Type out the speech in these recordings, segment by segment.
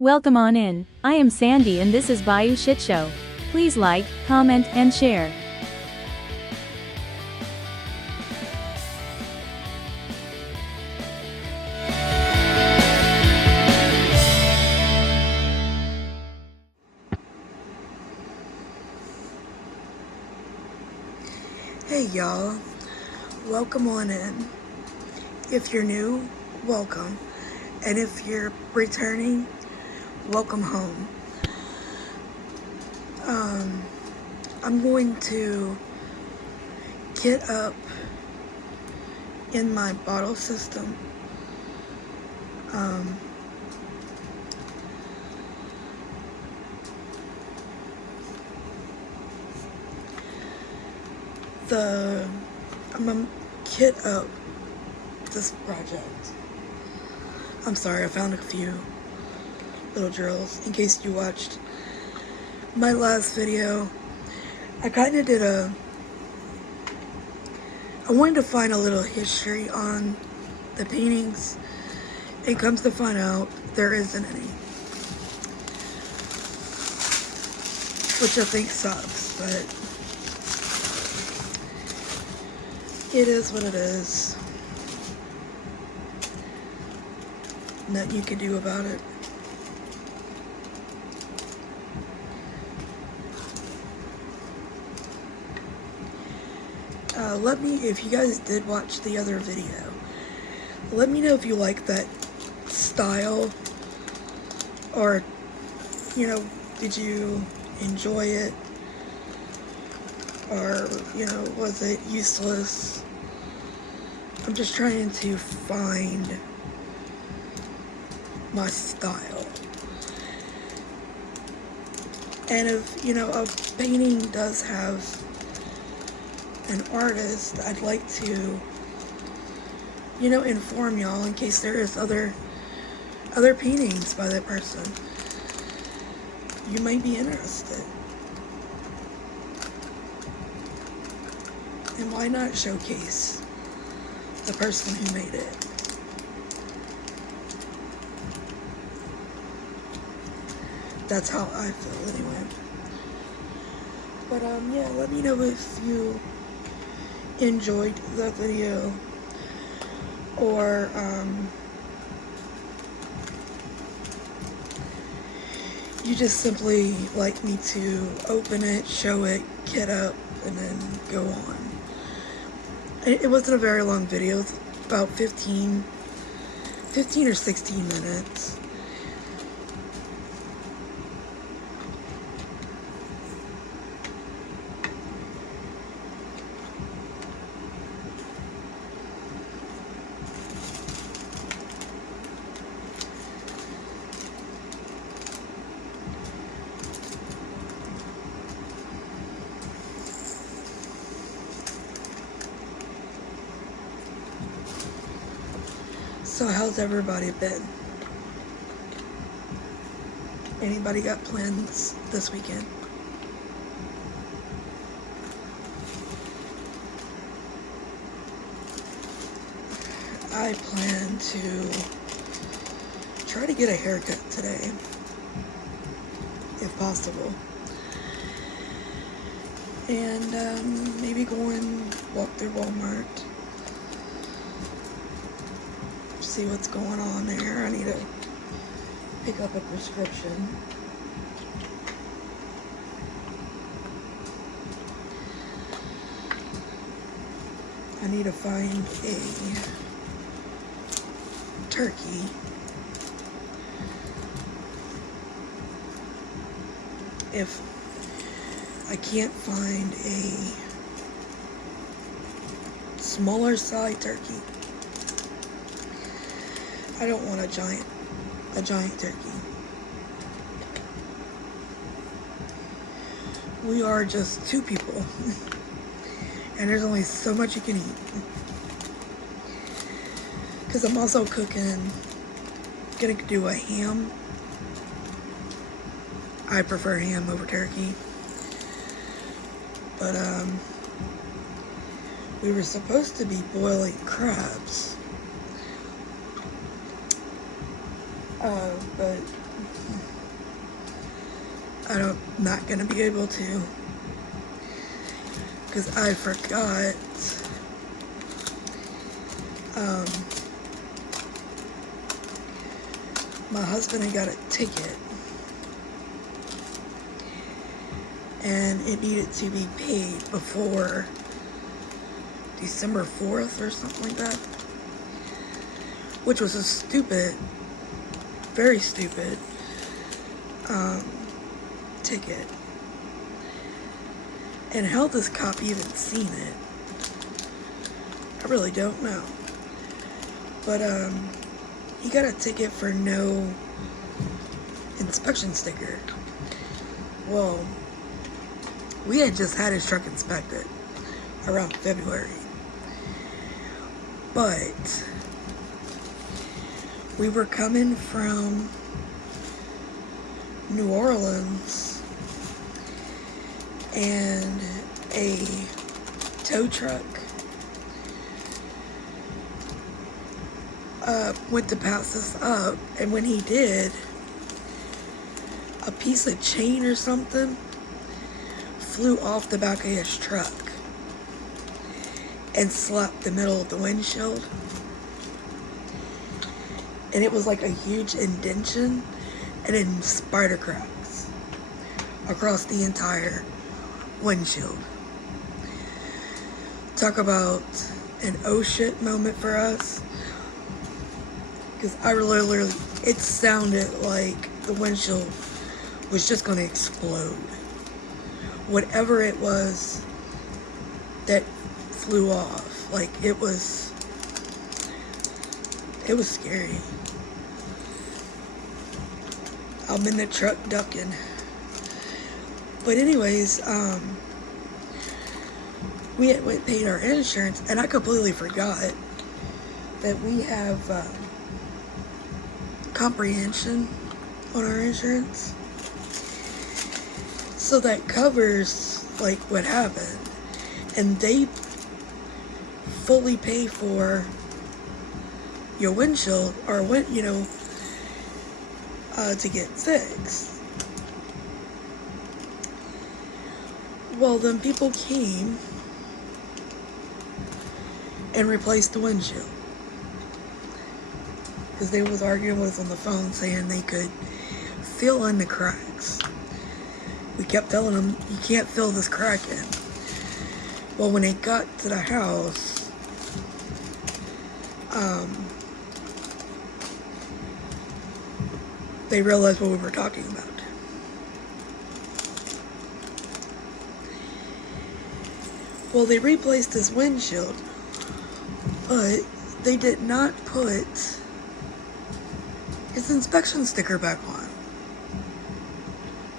Welcome on in. I am Sandy and this is Bayou Shit Show. Please like, comment, and share. Hey y'all, welcome on in. If you're new, welcome. And if you're returning, welcome home. I'm going to get up in my bottle system. I'm gonna kit up this project. I'm sorry, I found a few little drills in case you watched my last video. I wanted to find a little history on the paintings. It comes to find out there isn't any, which I think sucks, but it is what it is. Nothing you can do about it. Let me, if you guys did watch the other video, let me know if you like that style, or, you know, did you enjoy it, or, you know, was it useless? I'm just trying to find my style. And if, you know, a painting does have an artist, I'd like to, you know, inform y'all in case there is other paintings by that person. You might be interested. And why not showcase the person who made it? That's how I feel anyway. But yeah, let me know if you enjoyed the video, or you just simply like me to open it, show it, get up, and then go on. It wasn't a very long video, it's about 15 or 16 minutes. So how's everybody been? Anybody got plans this weekend? I plan to try to get a haircut today, if possible. And maybe go and walk through Walmart. See what's going on there. I need to pick up a prescription. I need to find a turkey. If I can't find a smaller size turkey, I don't want a giant turkey. We are just two people, and there's only so much you can eat. Because I'm also gonna do a ham. I prefer ham over turkey. But we were supposed to be boiling crabs. But I'm not gonna be able to, because I forgot. My husband had got a ticket, and it needed to be paid before December 4th or something like that, which was a stupid, very stupid ticket. And how this cop even seen it, I really don't know. But he got a ticket for no inspection sticker. Well, we had just had his truck inspected around February, but we were coming from New Orleans, and a tow truck went to pass us up, and when he did, a piece of chain or something flew off the back of his truck and slapped the middle of the windshield, and it was like a huge indentation and then spider cracks across the entire windshield. Talk about an oh shit moment for us, because I literally, it sounded like the windshield was just going to explode. Whatever it was that flew off, like it was scary. I'm in the truck ducking. But anyways, we had paid our insurance, and I completely forgot that we have comprehension on our insurance. So that covers like what happened, and they fully pay for your windshield or to get fixed. Well, then people came and replaced the windshield, because they was arguing with us on the phone saying they could fill in the cracks. We kept telling them, you can't fill this crack in. Well, when they got to the house, they realized what we were talking about. Well, they replaced this windshield, but they did not put his inspection sticker back on.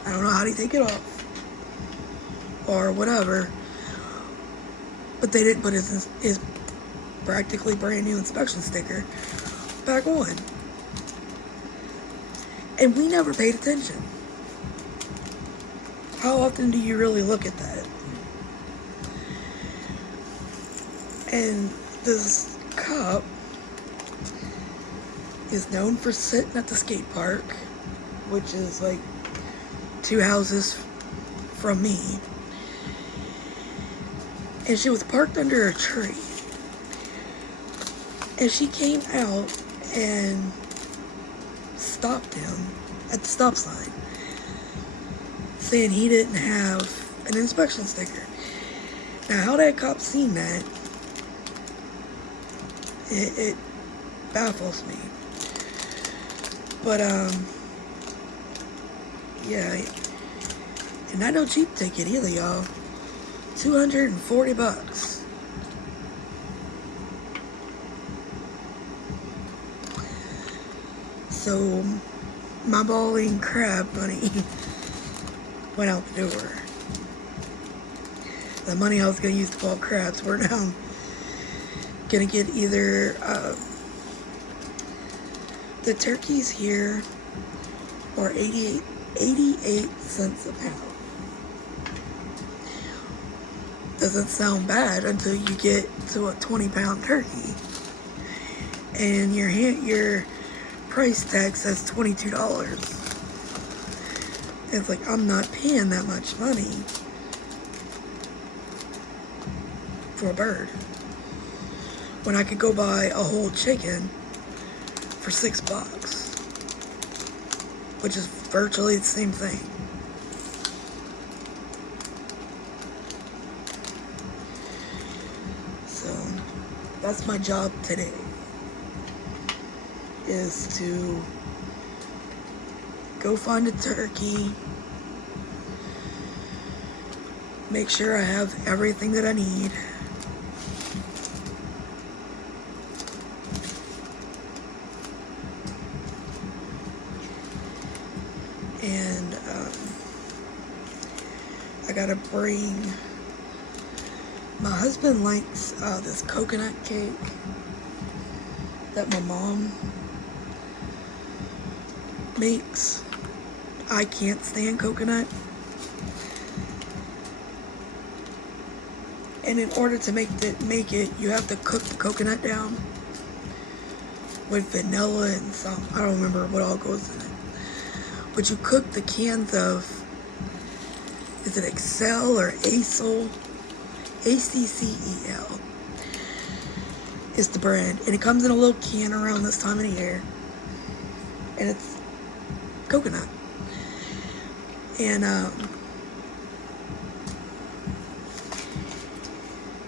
I don't know how to take it off or whatever, but they didn't put his practically brand new inspection sticker back on. And we never paid attention. How often do you really look at that? And this cop is known for sitting at the skate park, which is like 2 houses from me. And she was parked under a tree. And she came out and stopped him at the stop sign, saying he didn't have an inspection sticker. Now, how that cop seen that, it baffles me. But, yeah, and not no cheap ticket either, y'all. $240. So, my bowling crab money went out the door. The money I was going to use to ball crabs, we're now going to get either the turkeys here are 88 cents a pound. Doesn't sound bad until you get to a 20-pound turkey, and your price tag says $22. It's like, I'm not paying that much money for a bird when I could go buy a whole chicken for $6, which is virtually the same thing. So that's my job today, is to go find a turkey, make sure I have everything that I need, and I gotta bring, my husband likes this coconut cake that my mom makes. I can't stand coconut, and in order to make it, you have to cook the coconut down with vanilla and some, I don't remember what all goes in it. But you cook the cans of, is it Excel or Acel? ACCEL is the brand, and it comes in a little can around this time of the year, and it's coconut. And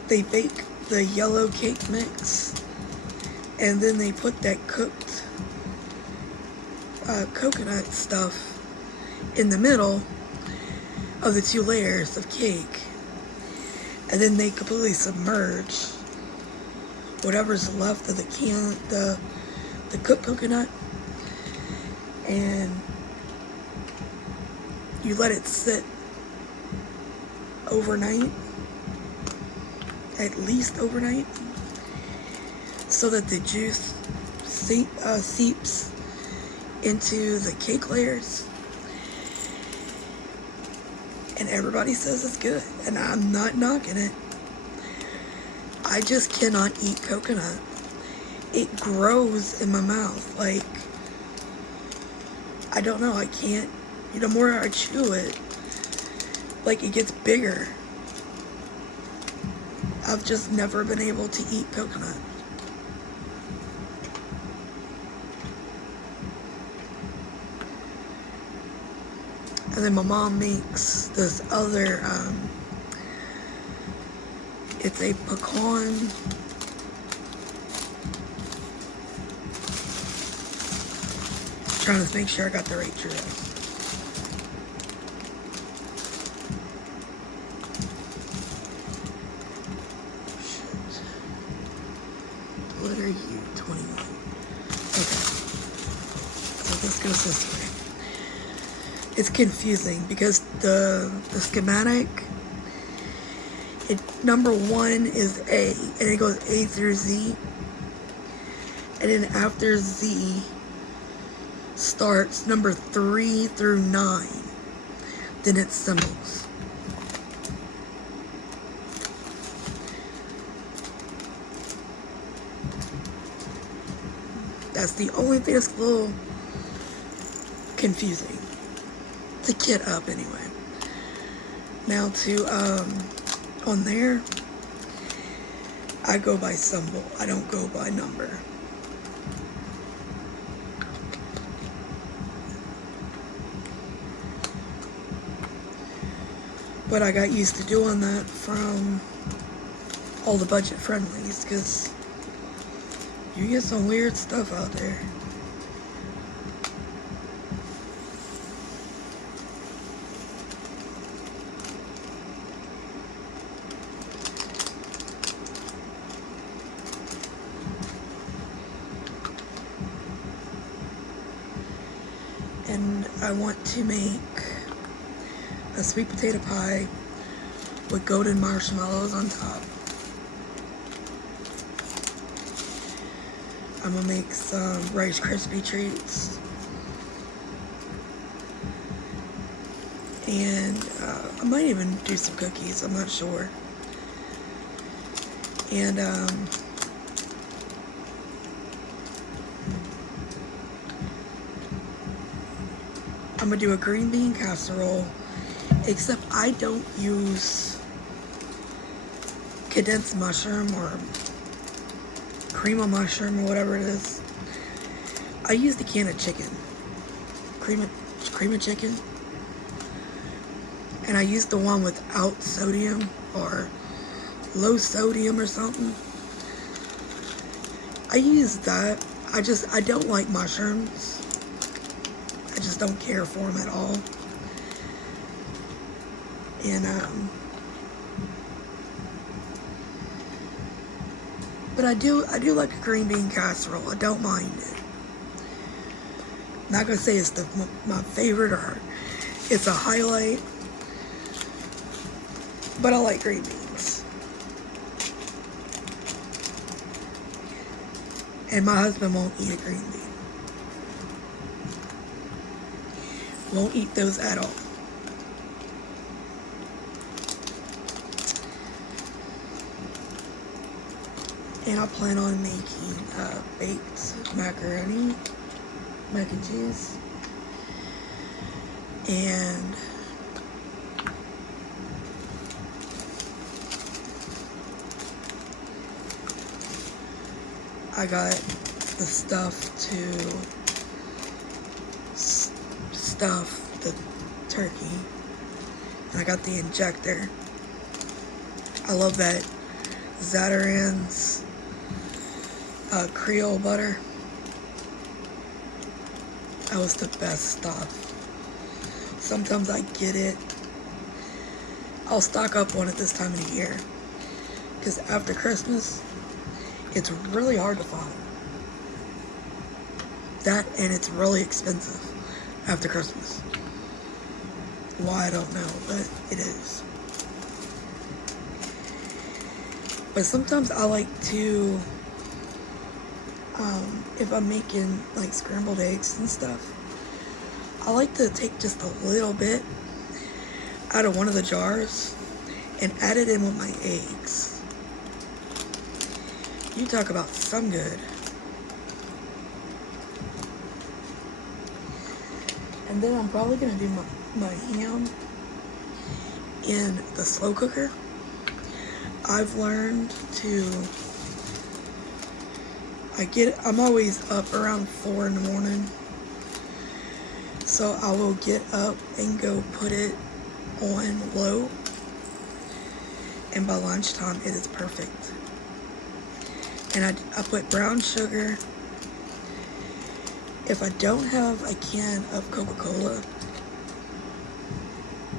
they bake the yellow cake mix, and then they put that cooked coconut stuff in the middle of the 2 layers of cake, and then they completely submerge whatever's left of the cooked coconut, and you let it sit overnight, at least overnight, so that the juice seeps into the cake layers. And everybody says it's good, and I'm not knocking it. I just cannot eat coconut. It grows in my mouth. Like, I don't know, I can't. The more I chew it, like, it gets bigger. I've just never been able to eat coconut. And then my mom makes this other, it's a pecan, trying to make sure I got the right dress. What are you, 21? Okay, so this goes this way. It's confusing because the schematic, number 1 is A, and it goes A through Z, and then after Z starts number 3 through 9, then it's symbols. That's the only thing that's a little confusing to get up anyway. Now to on there, I go by symbol. I don't go by number. But I got used to doing that from all the budget friendlies, because you get some weird stuff out there. And I want to make a sweet potato pie with golden marshmallows on top. I'm gonna make some Rice Krispie treats. And I might even do some cookies, I'm not sure. And I'm gonna do a green bean casserole, except I don't use condensed mushroom or cream of mushroom or whatever it is. I use the can of chicken, cream of chicken, and I use the one without sodium or low sodium or something. I use that. I don't like mushrooms. I just don't care for them at all. And but I do like a green bean casserole. I don't mind it. Not gonna say it's my favorite or it's a highlight, but I like green beans. And my husband won't eat a green bean. Won't eat those at all. And I plan on making baked macaroni, mac and cheese, and I got the stuff to stuff the turkey, and I got the injector. I love that Zatarain's Creole butter. That was the best stuff. Sometimes I get it. I'll stock up on it this time of the year, because after Christmas it's really hard to find that, and it's really expensive after Christmas. Why, I don't know, but it is. But sometimes I like to, if I'm making like scrambled eggs and stuff, I like to take just a little bit out of one of the jars and add it in with my eggs. You talk about some good. And then I'm probably gonna do my ham in the slow cooker. I've learned to, I'm always up around 4 in the morning. So I will get up and go put it on low. And by lunchtime, it is perfect. And I put brown sugar. If I don't have a can of Coca-Cola,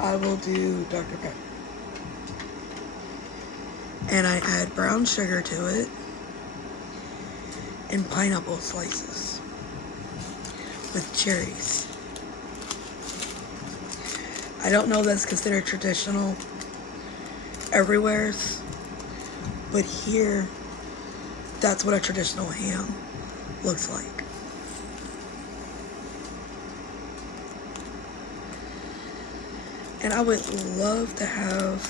I will do Dr. Pepper. And I add brown sugar to it and pineapple slices with cherries. I don't know if that's considered traditional everywhere, but here, that's what a traditional ham looks like. And I would love to have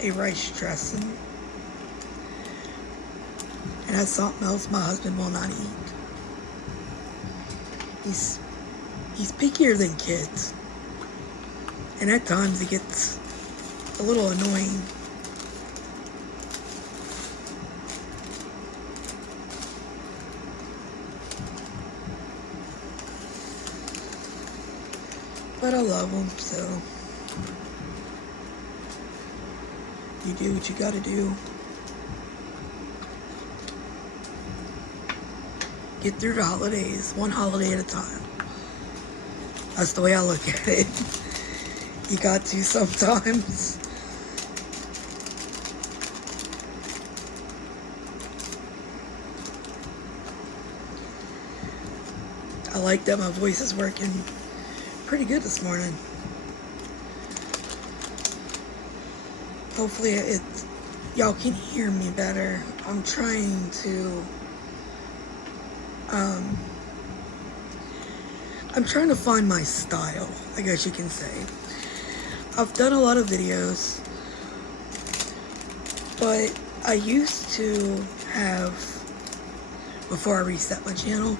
a rice dressing. And that's something else my husband will not eat. He's pickier than kids. And at times it gets a little annoying. But I love them, so you do what you gotta do. Get through the holidays, one holiday at a time. That's the way I look at it. You got to sometimes. I like that my voice is working pretty good this morning. Hopefully y'all can hear me better. I'm trying to find my style, I guess you can say. I've done a lot of videos, but I used to have, before I reset my channel,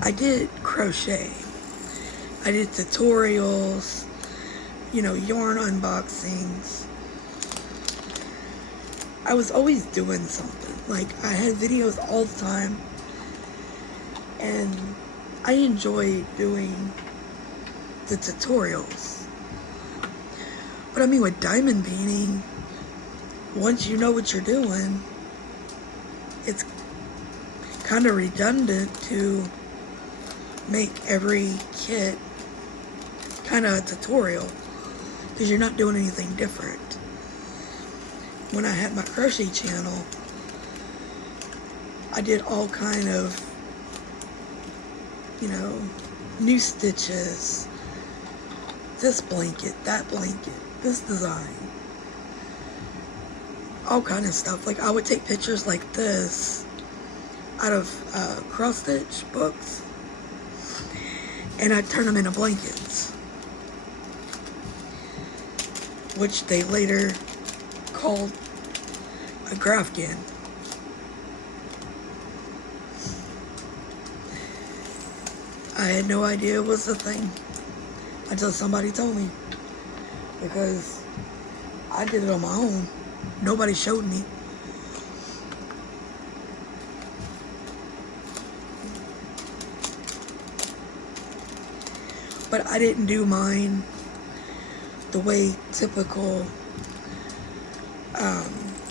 I did crochet. I did tutorials, you know, yarn unboxings. I was always doing something. Like, I had videos all the time, and I enjoy doing the tutorials. But I mean, with diamond painting, once you know what you're doing, it's kind of redundant to make every kit kind of a tutorial, because you're not doing anything different. When I had my crochet channel, I did all kind of, you know, new stitches, this blanket, that blanket, this design, all kind of stuff. Like, I would take pictures like this out of cross stitch books, and I'd turn them into blankets, which they later called a grafgin. I had no idea it was a thing until somebody told me, because I did it on my own. Nobody showed me. But I didn't do mine the way typical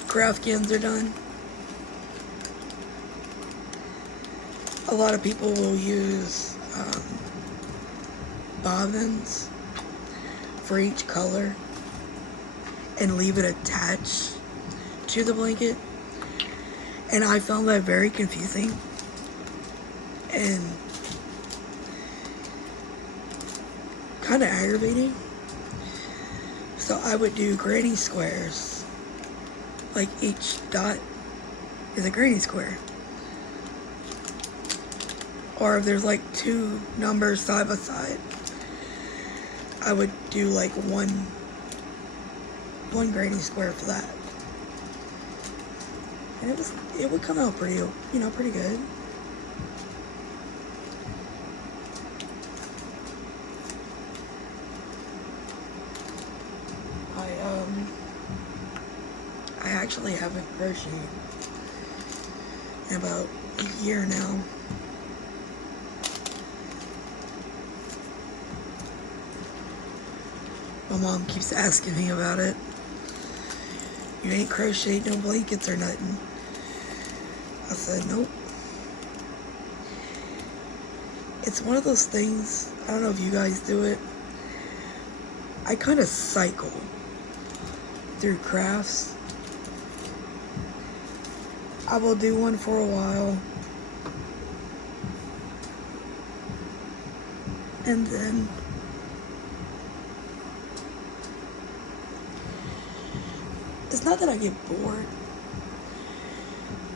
grafgins are done. A lot of people will use bobbins for each color and leave it attached to the blanket, and I found that very confusing and kind of aggravating. So I would do granny squares, like each dot is a granny square. Or if there's like two numbers side by side, I would do like one granny square for that. And it would come out pretty, you know, pretty good. I actually haven't crocheted in about a year now. My mom keeps asking me about it. You ain't crocheted no blankets or nothing. I said, nope. It's one of those things, I don't know if you guys do it. I kind of cycle through crafts. I will do one for a while, and then it's not that I get bored.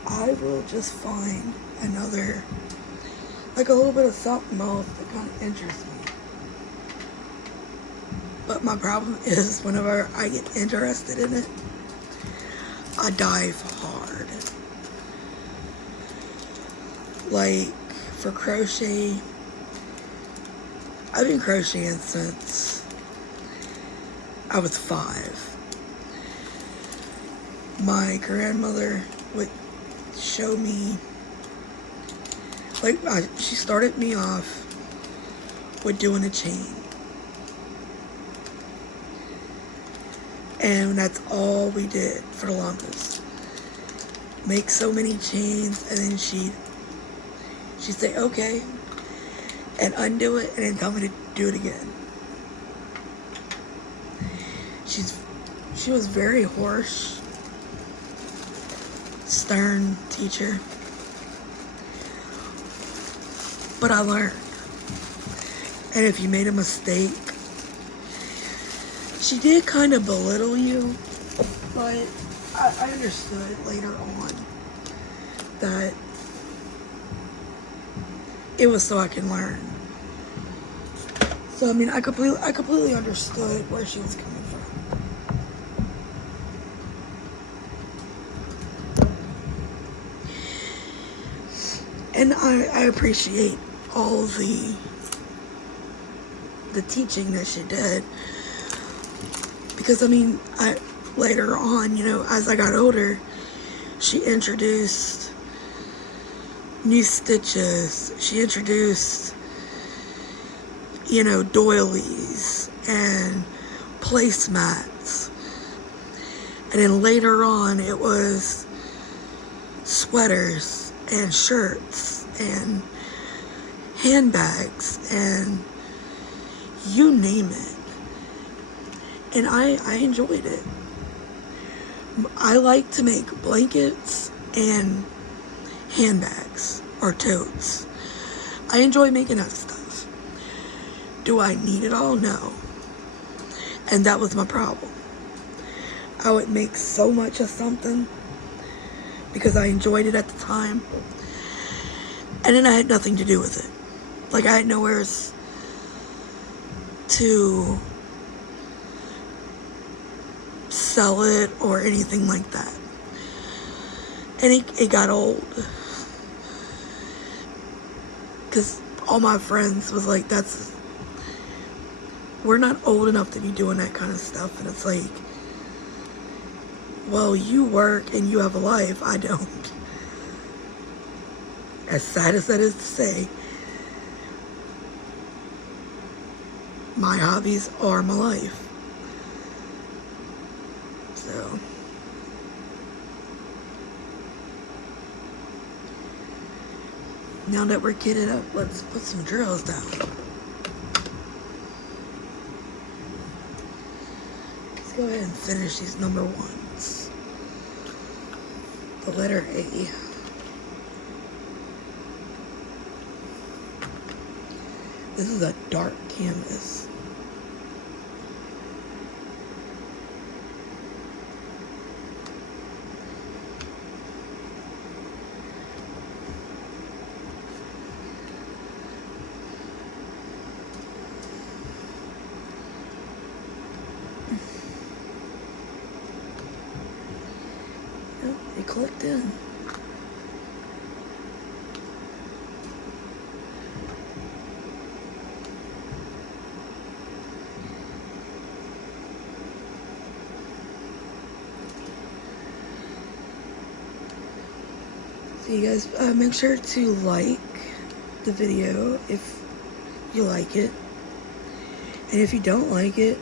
I will just find another, like a little bit of something else that kind of interests me. But my problem is, whenever I get interested in it, I dive hard. Like, for crochet, I've been crocheting since I was 5. My grandmother would show me, like, she started me off with doing a chain. And that's all we did for the longest. Make so many chains, and then she'd say, okay, and undo it, and then tell me to do it again. She was very harsh, stern teacher. But I learned. And if you made a mistake, she did kind of belittle you, but I understood later on that it was so I can learn. So I mean, I completely understood where she was coming from. And I appreciate all the the teaching that she did. Because, I mean, later on, you know, as I got older, she introduced new stitches. She introduced, you know, doilies and placemats. And then later on, it was sweaters and shirts and handbags and you name it. And I enjoyed it. I like to make blankets and handbags or totes. I enjoy making that stuff. Do I need it all? No. And that was my problem. I would make so much of something because I enjoyed it at the time. And then I had nothing to do with it. Like, I had nowhere to sell it or anything like that. And it got old. Because all my friends was like, we're not old enough to be doing that kind of stuff. And it's like, well, you work and you have a life. I don't. As sad as that is to say, my hobbies are my life. So, now that we're kitted up, let's put some drills down. Let's go ahead and finish these number ones. The letter A. This is a dark canvas. Yep, it clicked in. So you guys, make sure to like the video if you like it. And if you don't like it,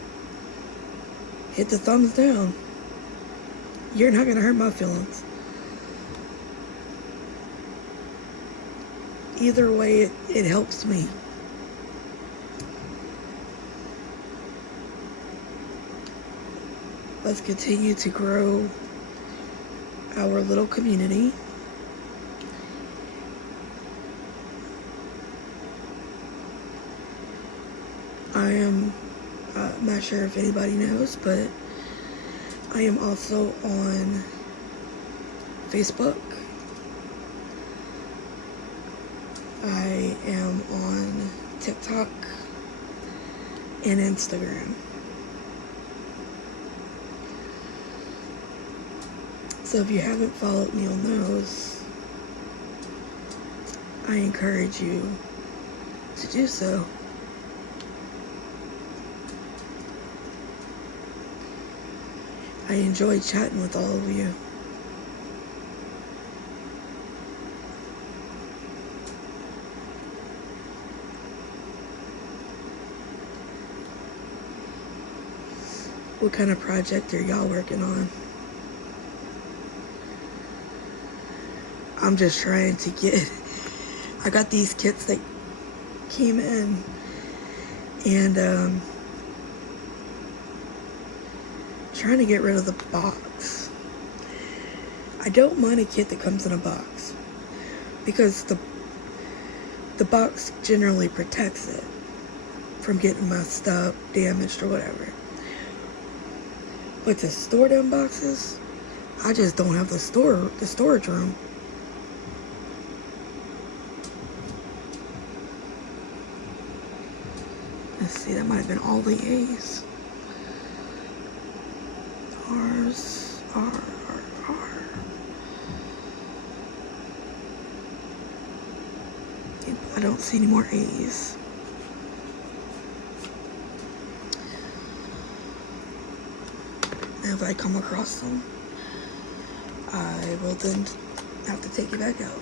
hit the thumbs down. You're not gonna hurt my feelings. Either way, it helps me. Let's continue to grow our little community. I am not sure if anybody knows, but I am also on Facebook. I am on TikTok and Instagram. So if you haven't followed me on those, I encourage you to do so. I enjoy chatting with all of you. What kind of project are y'all working on? I'm just trying to I got these kits that came in, and trying to get rid of the box. I don't mind a kit that comes in a box because the box generally protects it from getting messed up, damaged, or whatever. But to store them boxes, I just don't have the storage room. Let's see, that might have been all the A's. R's, R. I don't see any more A's. And if I come across them, I will then have to take it back out.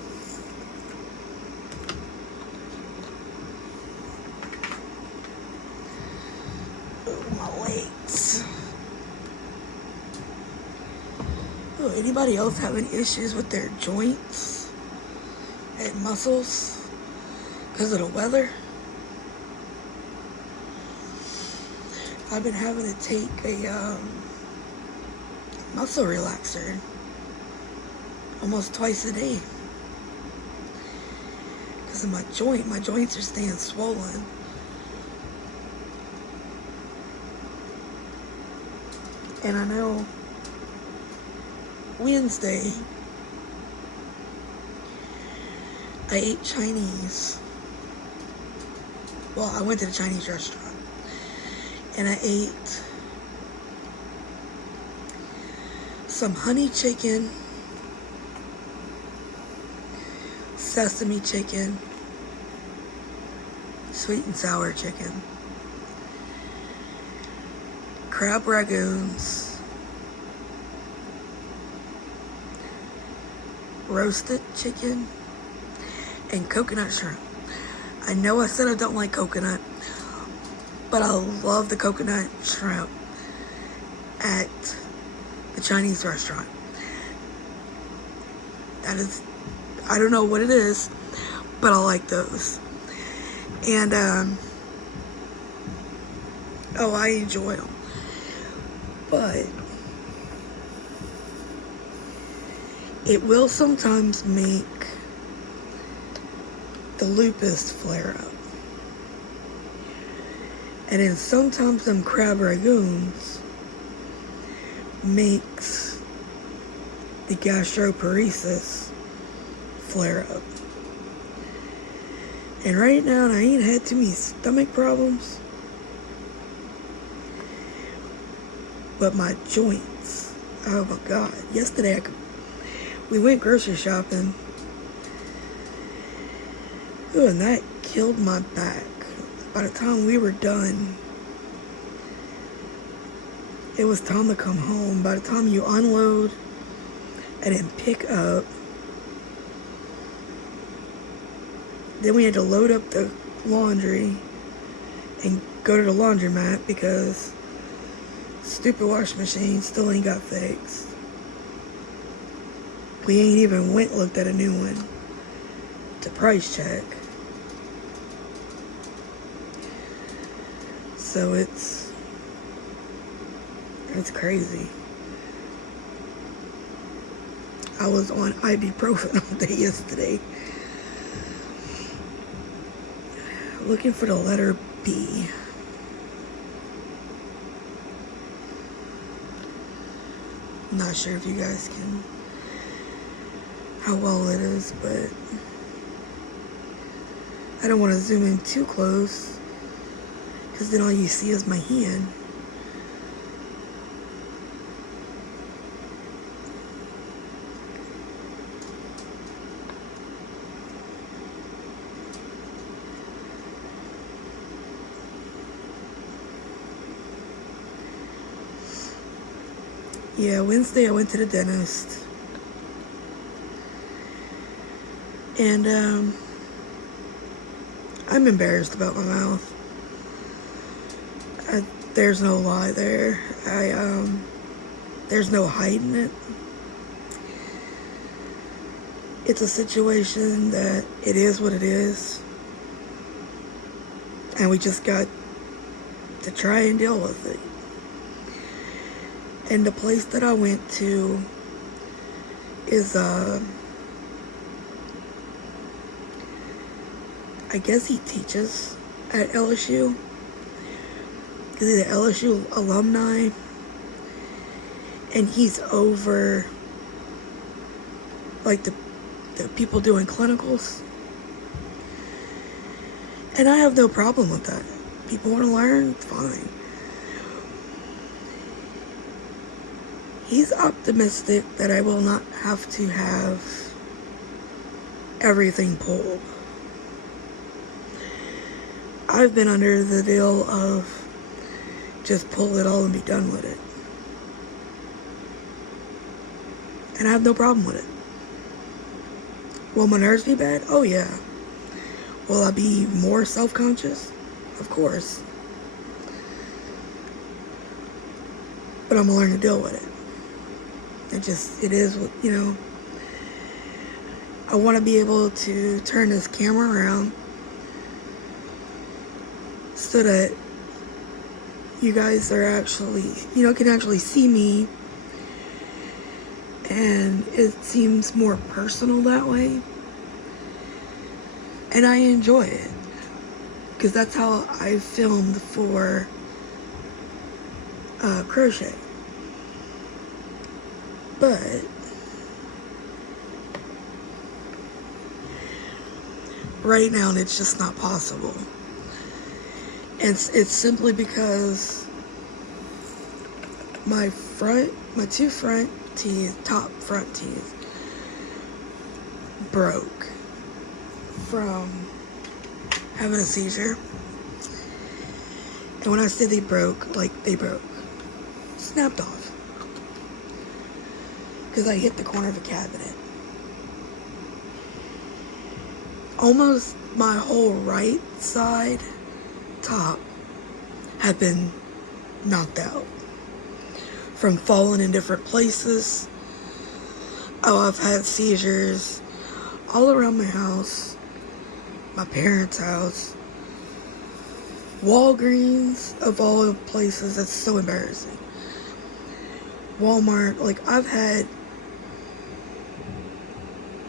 Oh, my legs. Oh, anybody else having issues with their joints and muscles because of the weather? I've been having to take a muscle relaxer almost twice a day because of my joints are staying swollen. And I know Wednesday I ate Chinese. Well, I went to the Chinese restaurant and I ate some honey chicken, sesame chicken, sweet and sour chicken, crab ragoons, roasted chicken, and coconut shrimp. I know I said I don't like coconut, but I love the coconut shrimp at the Chinese restaurant. That is, I don't know what it is, but I like those. And, oh, I enjoy them. But it will sometimes make the lupus flare up. And then sometimes them crab ragoons makes the gastroparesis flare up. And right now, I ain't had too many stomach problems, but my joints, oh my God. Yesterday, we went grocery shopping. Ooh, and that killed my back. By the time we were done, it was time to come home. By the time you unload and then pick up, then we had to load up the laundry and go to the laundromat because stupid washing machine still ain't got fixed. We ain't even looked at a new one to price check. So it's crazy. I was on ibuprofen all day yesterday, looking for the letter B. I'm not sure if you guys can, how well it is, but I don't want to zoom in too close because then all you see is my hand. Yeah, Wednesday I went to the dentist. And I'm embarrassed about my mouth. There's no lie there. There's no hiding it. It's a situation that it is what it is. And we just got to try and deal with it. And the place that I went to is, I guess he teaches at LSU. Because he's an LSU alumni. And he's over, like, the people doing clinicals. And I have no problem with that. People want to learn, fine. He's optimistic that I will not have to have everything pulled. I've been under the deal of just pull it all and be done with it. And I have no problem with it. Will my nerves be bad? Oh yeah. Will I be more self-conscious? Of course. But I'm gonna learn to deal with it. It is what, I want to be able to turn this camera around so that you guys are actually, can actually see me, and it seems more personal that way. And I enjoy it because that's how I filmed for crochet. But right now it's just not possible. It's simply because my two front teeth, top front teeth, broke from having a seizure. And when I say they broke, they broke. Snapped off. Because I hit the corner of a cabinet. Almost my whole right side top had been knocked out from falling in different places. Oh, I've had seizures all around my house, my parents' house, Walgreens, of all places. That's so embarrassing. Walmart. I've had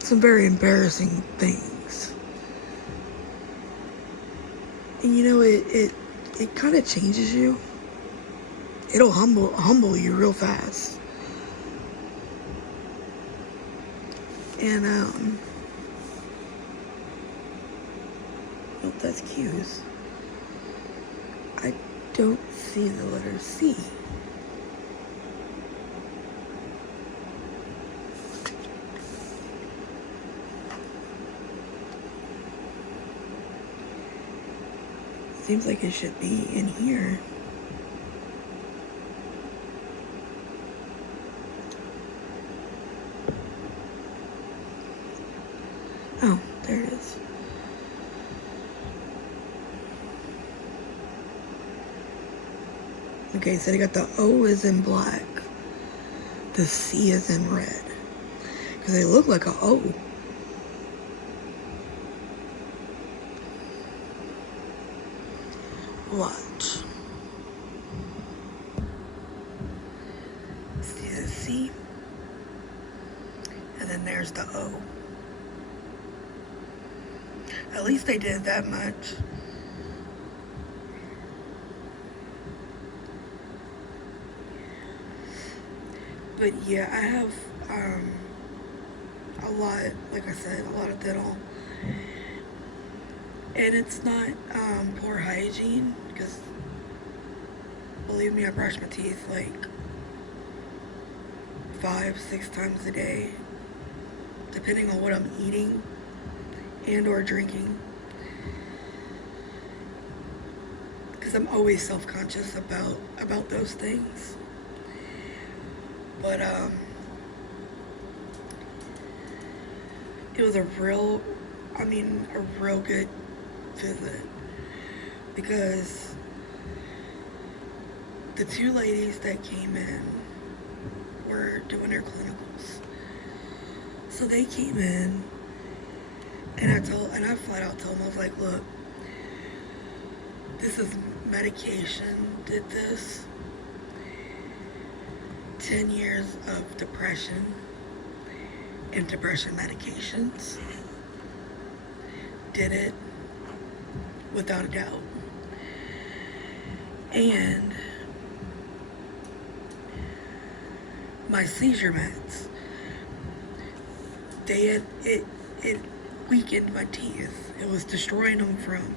some very embarrassing things. And it kind of changes you. It'll humble you real fast. And nope, that's Q's. I don't see the letter C. Seems like it should be in here. Oh, there it is. Okay, so they got the O is in black. The C is in red. Because they look like a O. Watch. See the C? And then there's the O. At least they did that much. But yeah, I have a lot, like I said, a lot of dental. And it's not poor hygiene, because believe me, I brush my teeth 5-6 times a day, depending on what I'm eating and or drinking, because I'm always self-conscious about those things. But it was a real good visit, because the two ladies that came in were doing their clinicals. So they came in, and I flat out told them, I was like, look, this is medication, did this. 10 years of depression and depression medications did it, without a doubt. And my seizure meds, it weakened my teeth. It was destroying them from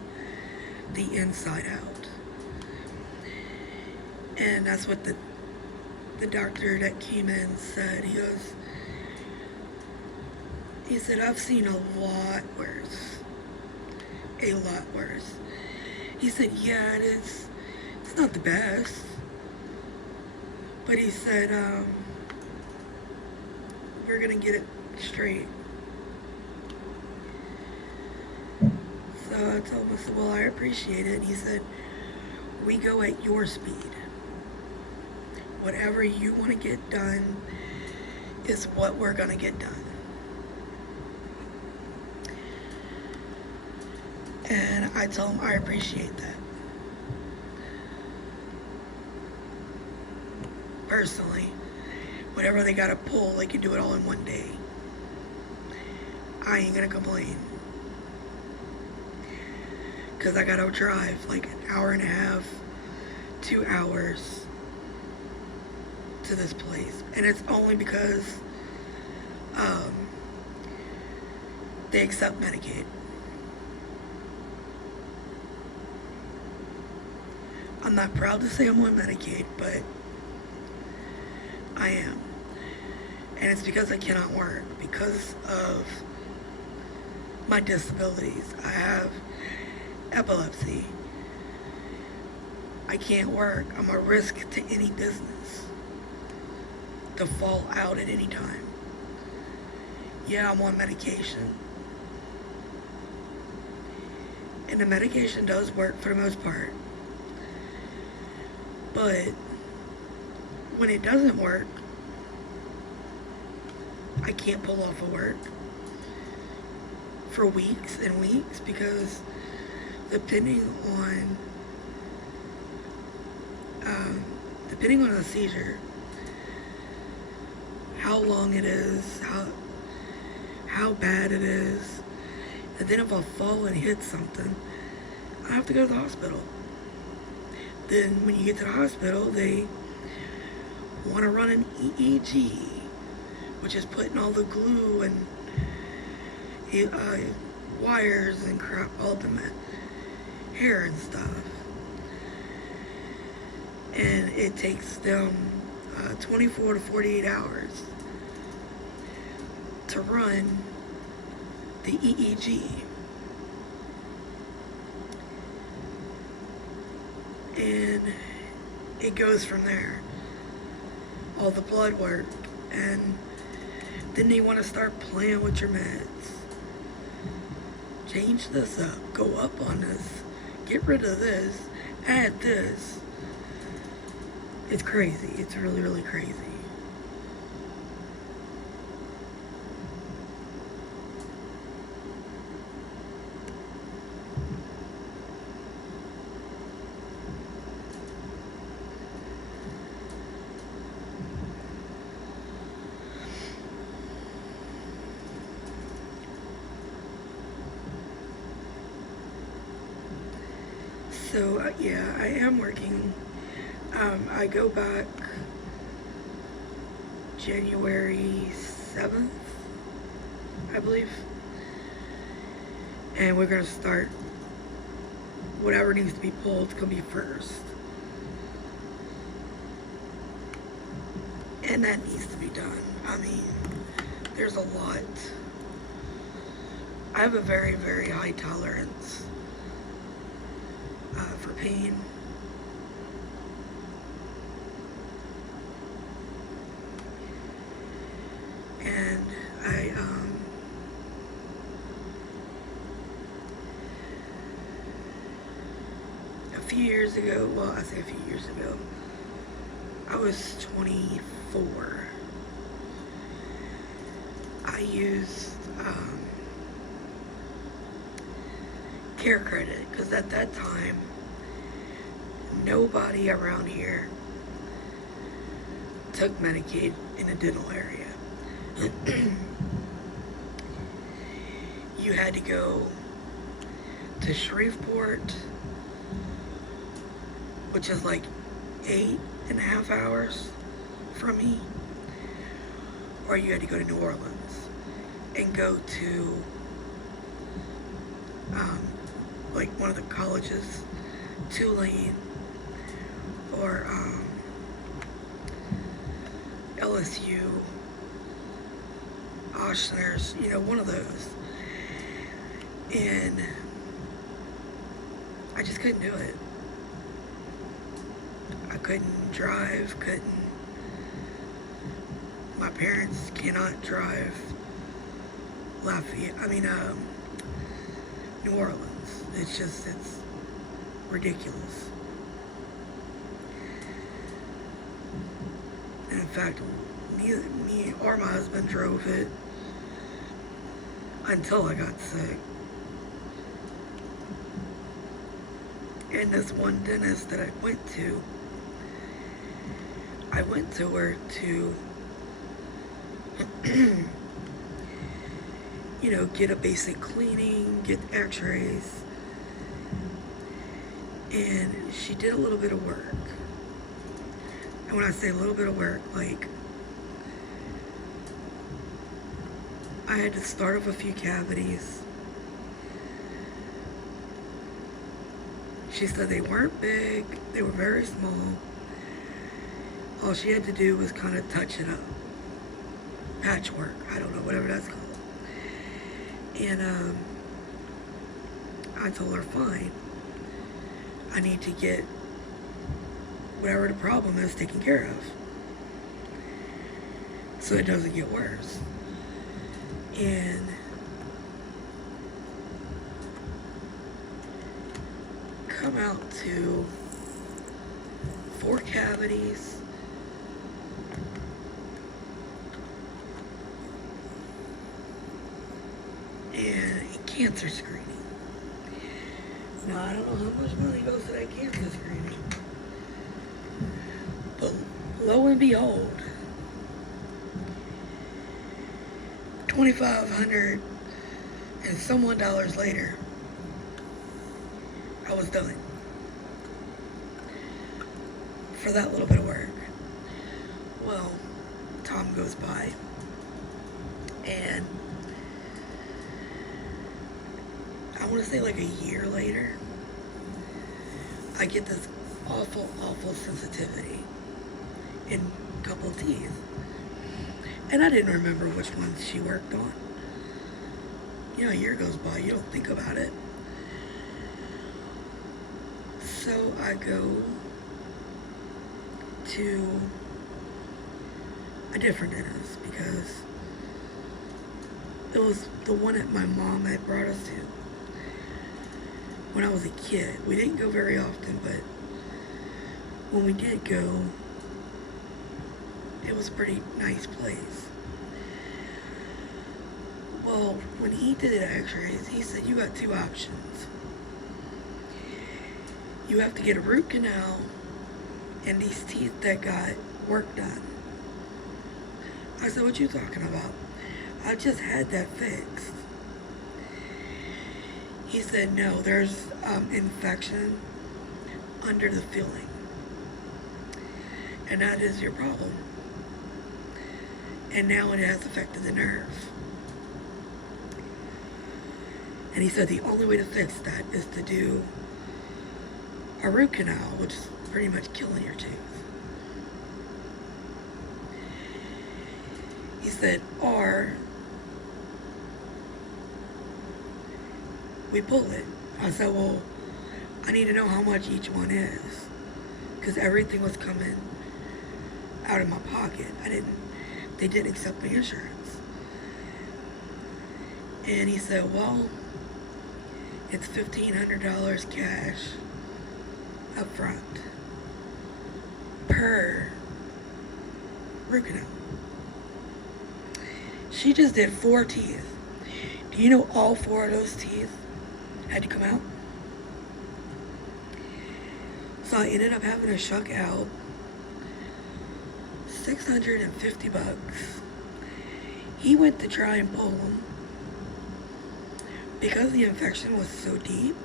the inside out. And that's what the doctor that came in said. He said, I've seen a lot worse. A lot worse. He said, yeah, it's not the best. But he said, never gonna get it straight. So I told him, I said, well, I appreciate it. And he said, we go at your speed. Whatever you want to get done is what we're gonna get done. And I told him I appreciate that. Personally, whatever they gotta pull, they can do it all in one day. I ain't gonna complain. Because I gotta drive like an hour and a half, 2 hours to this place. And it's only because they accept Medicaid. I'm not proud to say I'm on Medicaid, but I am. And it's because I cannot work because of my disabilities. I have epilepsy. I can't work. I'm a risk to any business to fall out at any time. Yeah, I'm on medication. And the medication does work for the most part. But when it doesn't work, I can't pull off of work for weeks and weeks because depending on the seizure, how long it is, how bad it is, and then if I fall and hit something, I have to go to the hospital. Then when you get to the hospital, they want to run an EEG, which is putting all the glue and wires and crap all up in my hair and stuff. And it takes them 24 to 48 hours to run the EEG. And it goes from there. All the blood work. And then they want to start playing with your meds. Change this up. Go up on this. Get rid of this. Add this. It's crazy. It's really, really crazy. So, yeah, I am working. I go back January 7th, I believe. And we're going to start whatever needs to be pulled is going to be first. And that needs to be done. I mean, there's a lot. I have a very, very high tolerance for pain. And a few years ago, well, I say a few years ago, I was 24. I used care credit because at that time, nobody around here took Medicaid in a dental area. You had to go to Shreveport, which is like 8.5 hours from me, or you had to go to New Orleans and go to like one of the colleges, Tulane, or LSU, Oshner's, one of those. And I just couldn't do it. I couldn't drive, my parents cannot drive New Orleans. It's ridiculous. And in fact, me or my husband drove it until I got sick. And this one dentist that I went to her to, get a basic cleaning, get x-rays, and she did a little bit of work. And when I say a little bit of work, like, I had to start off a few cavities. She said they weren't big, they were very small. All she had to do was kind of touch it up. Patchwork, I don't know, whatever that's called. And I told her, fine, I need to get whatever the problem is taken care of so it doesn't get worse. And come out to 4 cavities, and a cancer screening. Now, I don't know how much money goes to that cancer screening, but lo and behold, $2,500 and some dollars later, I was done for that little bit of work. Well, time goes by, and I want to say like a year later, I get this awful sensitivity in a couple of teeth. And I didn't remember which ones she worked on. A year goes by, you don't think about it. So I go to a different dentist because it was the one that my mom had brought us to when I was a kid. We didn't go very often, but when we did go, it was a pretty nice place. Well, when he did the x-rays, he said, you got 2 options. You have to get a root canal and these teeth that got work done. I said, what you talking about? I just had that fixed. He said, no, there's infection under the filling. And that is your problem. And now it has affected the nerve. And he said the only way to fix that is to do a root canal, which is pretty much killing your tooth. He said, or we pull it. I said, well, I need to know how much each one is, because everything was coming out of my pocket. They didn't accept my insurance. And he said, well, it's $1,500 cash up front per root canal. She just did 4 teeth. Do you know all 4 of those teeth had to come out? So I ended up having to shuck out $650. He went to try and pull them. Because the infection was so deep,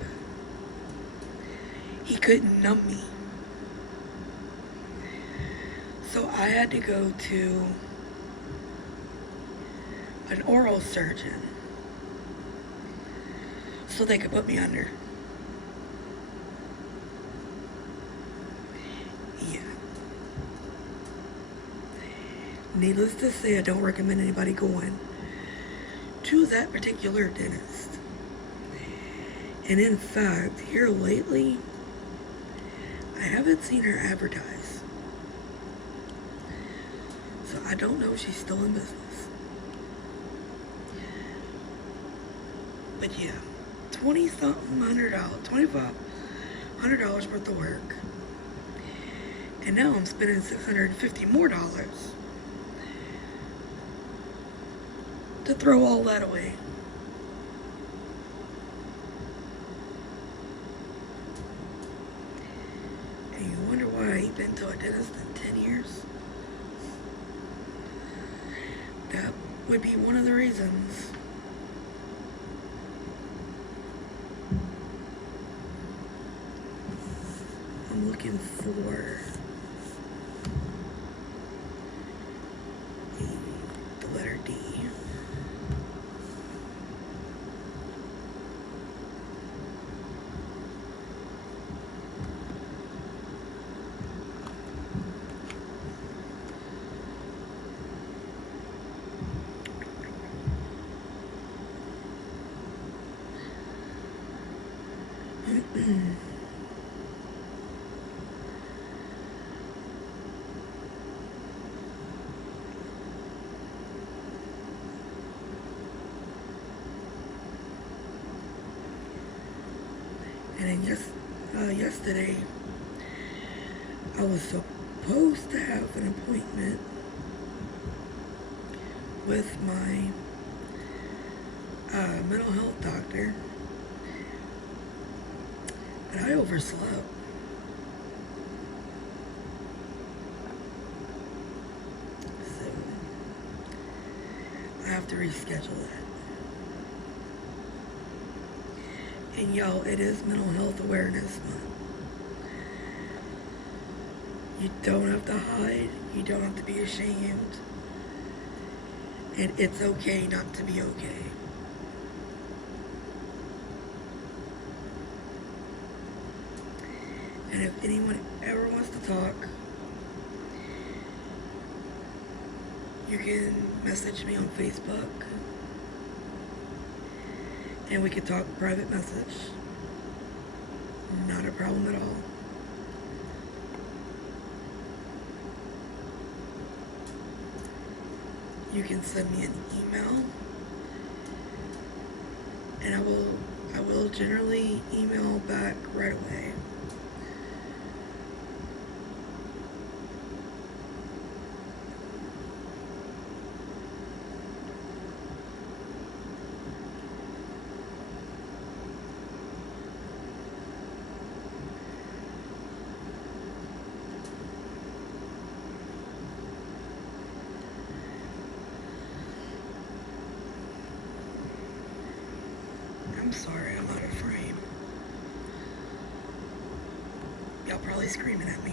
he couldn't numb me. So I had to go to an oral surgeon so they could put me under. Yeah. Needless to say, I don't recommend anybody going to that particular dentist. And in fact, here lately, I haven't seen her advertise. So I don't know if she's still in business. But yeah, $2,500 worth of work. And now I'm spending $650 more to throw all that away. And you wonder why I ain't been to a dentist in 10 years? That would be one of the reasons. I'm looking for the letter D. And then yesterday, I was supposed to have an appointment with my mental health doctor, but I overslept. So I have to reschedule that. And y'all, it is Mental Health Awareness Month. You don't have to hide. You don't have to be ashamed. And it's okay not to be okay. And if anyone ever wants to talk, you can message me on Facebook. And we could talk private message. Not a problem at all. You can send me an email. And I will generally email back right away. I'm sorry, I'm out of frame. Y'all probably screaming at me.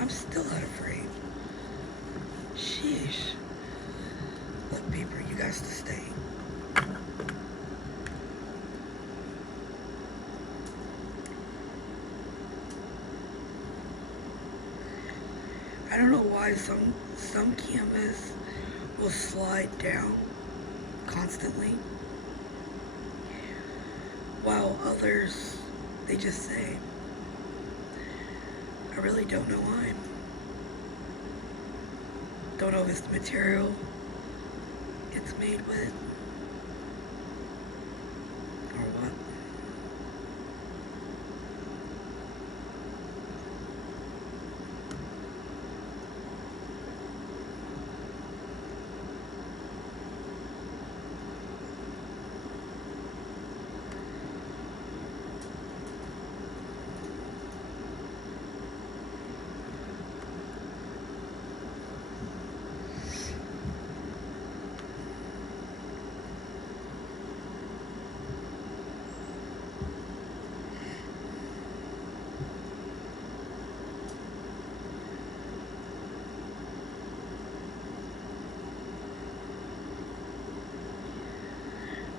I'm still out of frame. Sheesh. Look, people, you guys to stay. I don't know why some cameras will slide down constantly, while others, they just say. I really don't know why. Don't know if it's the material it's made with or what.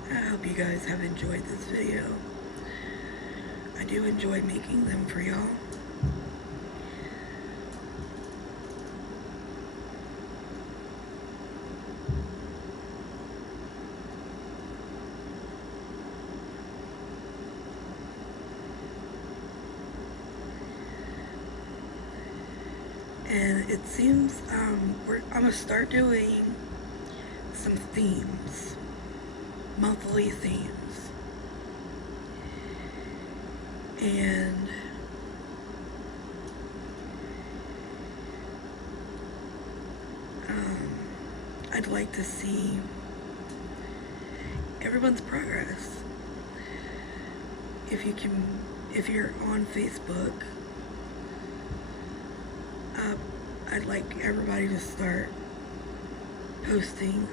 I hope you guys have enjoyed this video. I do enjoy making them for y'all. And it seems I'm gonna start doing some themes, monthly themes, and I'd like to see everyone's progress. If you're on Facebook, I'd like everybody to start posting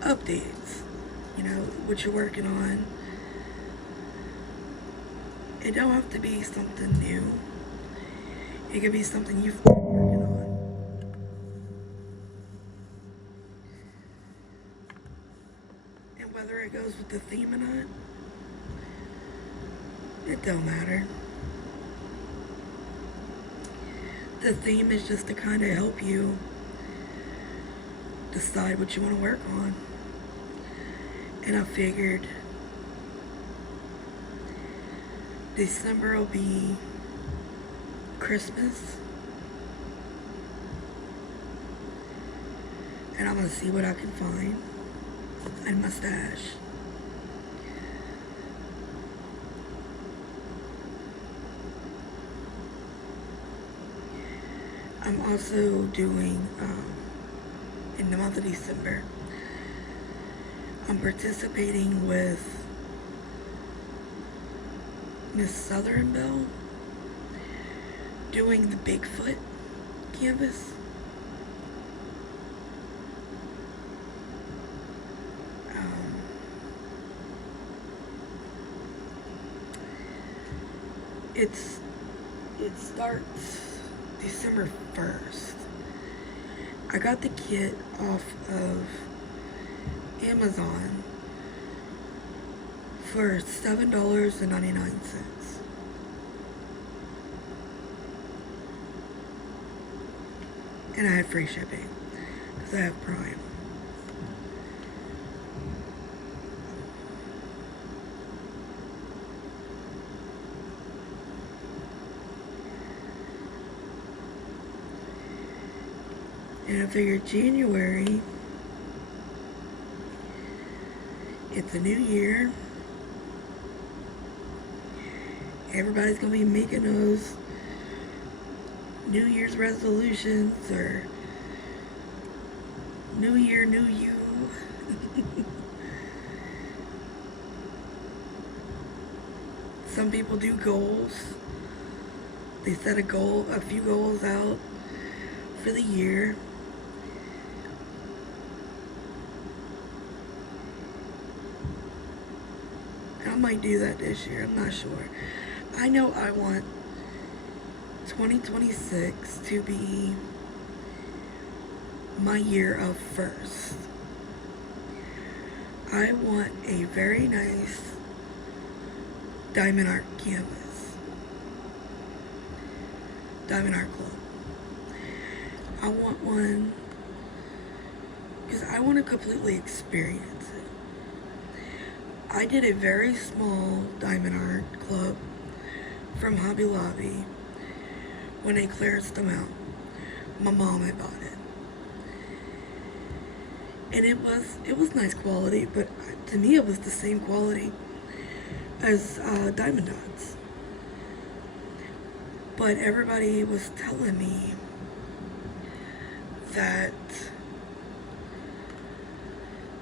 updates, what you're working on. It don't have to be something new. It could be something you've been working on. And whether it goes with the theme or not, it don't matter. The theme is just to kind of help you decide what you want to work on. And I figured December will be Christmas. And I'm going to see what I can find in my stash. I'm also doing, in the month of December, I'm participating with Miss Southern Belle, doing the Bigfoot canvas. It starts December 1st. I got the kit off of Amazon for $7.99. And I had free shipping because I have Prime. And I figured January, it's a new year. Everybody's going to be making those New Year's resolutions or New Year, New You. Some people do goals. They set a few goals out for the year. I might do that this year, I'm not sure. I know I want 2026 to be my year of first. I want a very nice diamond art canvas. Diamond Art Club. I want one because I want to completely experience it. I did a very small Diamond Art Club from Hobby Lobby when they cleared them out. My mom had bought it. And it was nice quality, but to me it was the same quality as Diamond Dots. But everybody was telling me that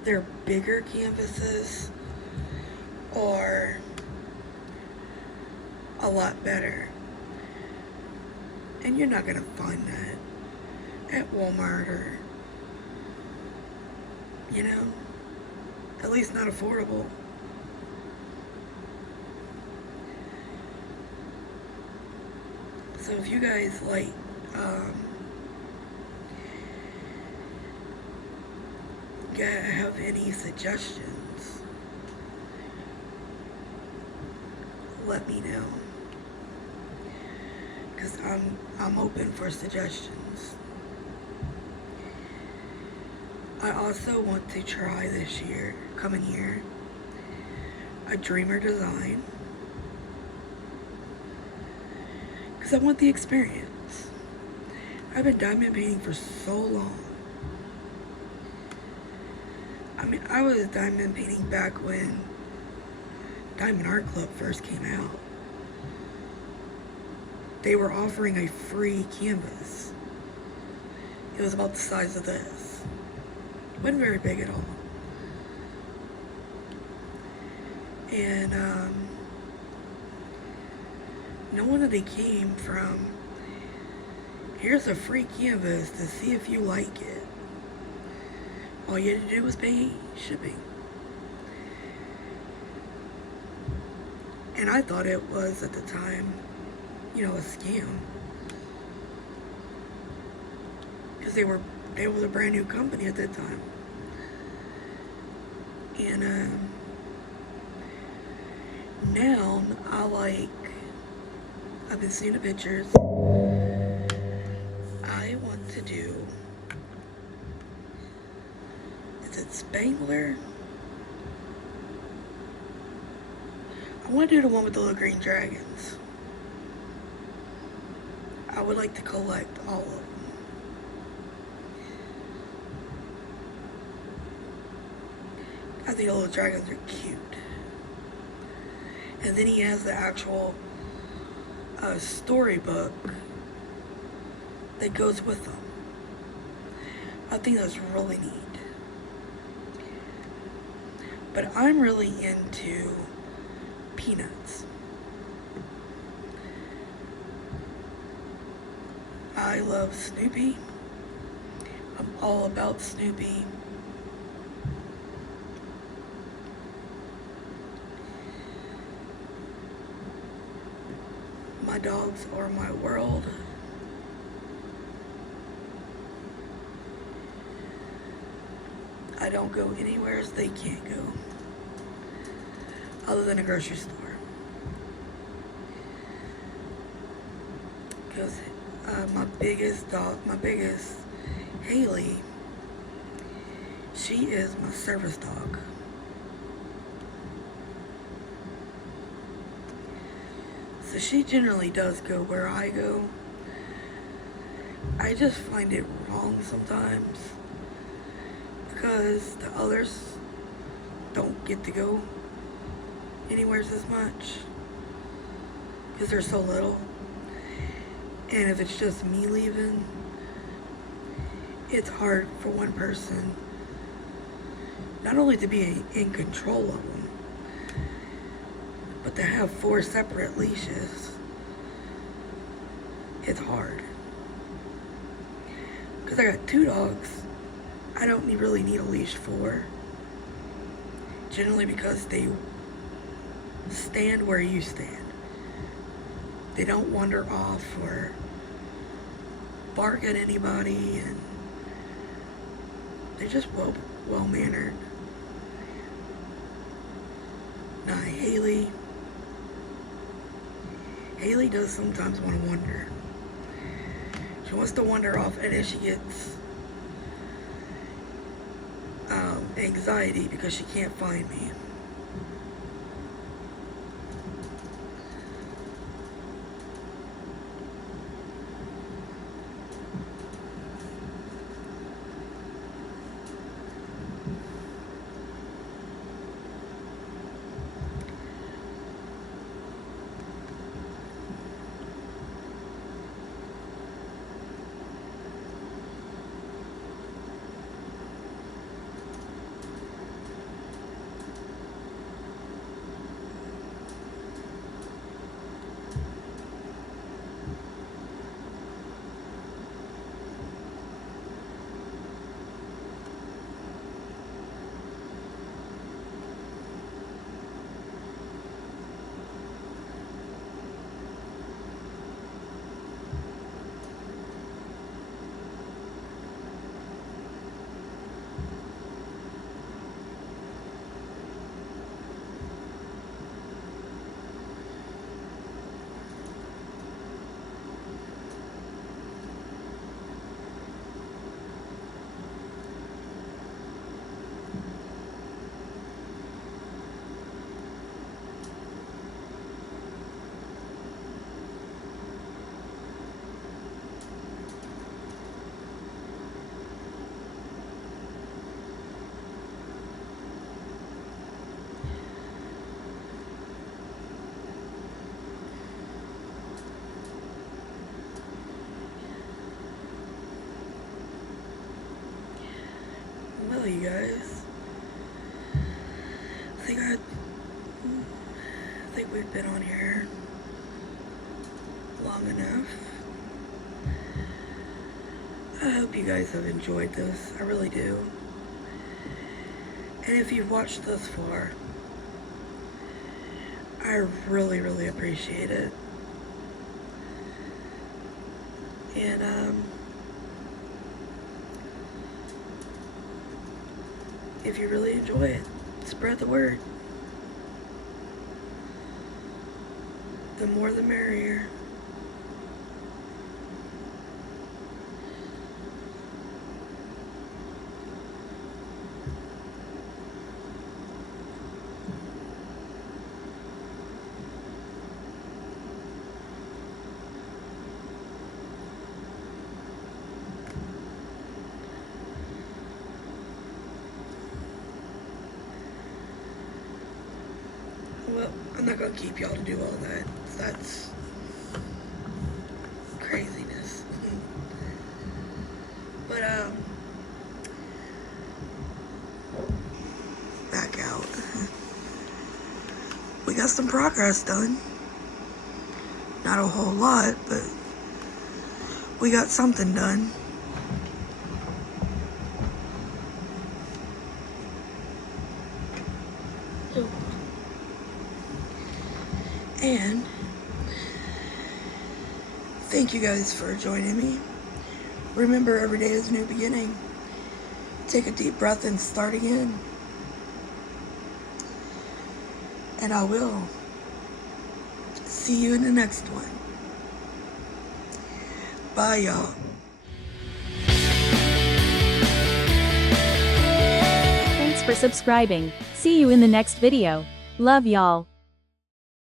their bigger canvases are a lot better. And you're not gonna find that at Walmart or, at least not affordable. So if you guys have any suggestions, let me know, because I'm open for suggestions. I also want to try this year, coming year, a dreamer design, because because I want the experience. I've been diamond painting for so long. I mean, I was diamond painting back when Diamond Art Club first came out. They were offering a free canvas. It was about the size of this. It wasn't very big at all. And knowing that they came from, here's a free canvas to see if you like it. All you had to do was pay shipping. And I thought it was, at the time, a scam. Because they was a brand new company at that time. And now I've been seeing the pictures. I want to do, is it Spangler? I want to do the one with the little green dragons. I would like to collect all of them. I think the little dragons are cute. And then he has the actual storybook that goes with them. I think that's really neat. But I'm really into Peanuts. I love Snoopy. I'm all about Snoopy. My dogs are my world. I don't go anywhere as they can't go, other than a grocery store. Because my biggest Haley, she is my service dog. So she generally does go where I go. I just find it wrong sometimes because the others don't get to go anywhere as much because they're so little. And if it's just me leaving, it's hard for one person not only to be in control of them, but to have 4 separate leashes. It's hard. Because I got 2 dogs I don't really need a leash for. Generally because they stand where you stand. They don't wander off or bark at anybody, and they're just well-mannered. Now Haley does sometimes want to wander. She wants to wander off, and then she gets anxiety because she can't find me. you guys. I think we've been on here long enough. I hope you guys have enjoyed this. I really do. And if you've watched this far, I really, really appreciate it. And if you really enjoy it, spread the word. The more the merrier. Well, I'm not gonna keep y'all to do all that. That's craziness. But back out. We got some progress done. Not a whole lot, but we got something done. And thank you guys for joining me. Remember, every day is a new beginning. Take a deep breath and start again. And I will see you in the next one. Bye, y'all. Thanks for subscribing. See you in the next video. Love y'all.